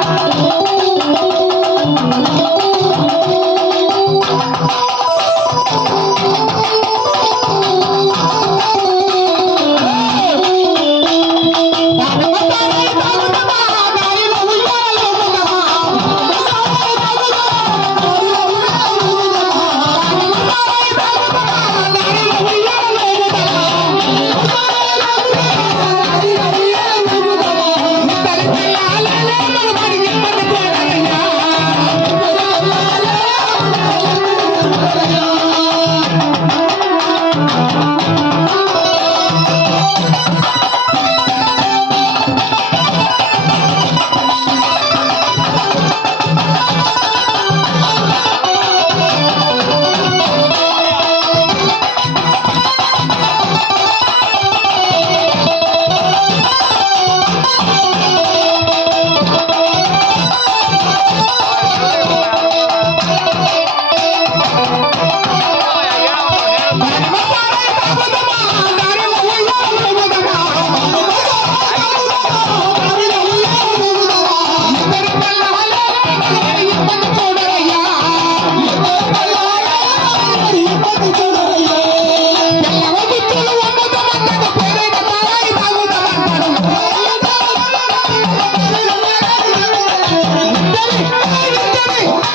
Bye.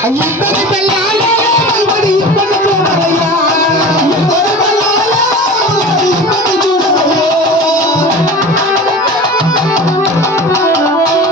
அன்பு